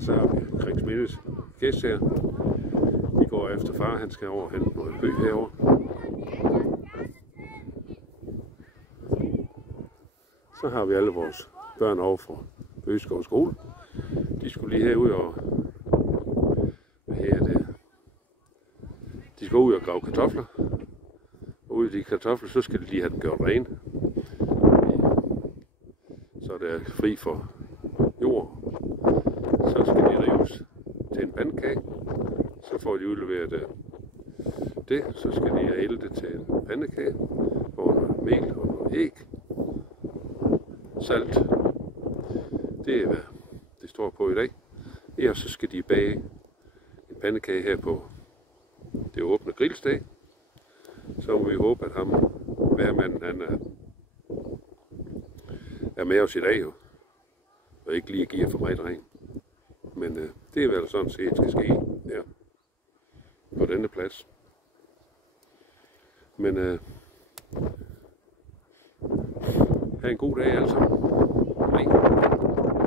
Ja, så har vi Krigsmindes gæst her. Vi går efter far, han skal over hen på en by herovre. Så har vi alle vores børn over fra Bøgeskov skole. De skulle lige herud og de skal ud og grave kartofler. Og ud i de kartofler, så skal de lige have dem gjort rene. Så det er fri for jord. Så skal de rives til en pandekage. Så får de udleveret det. Så skal de ælde det til en pandekage. Og noget mel og noget æg. Salt. Det er hvad det står på i dag. Ja, så skal de bage en pandekage her på det åbne grillsdag. Så må vi håbe, at værmanden han er med os i dag jo. Og ikke lige giver for mig drengen. Men det er vel sådan set skal ske her på denne plads. Men have en god dag alle sammen. Hej.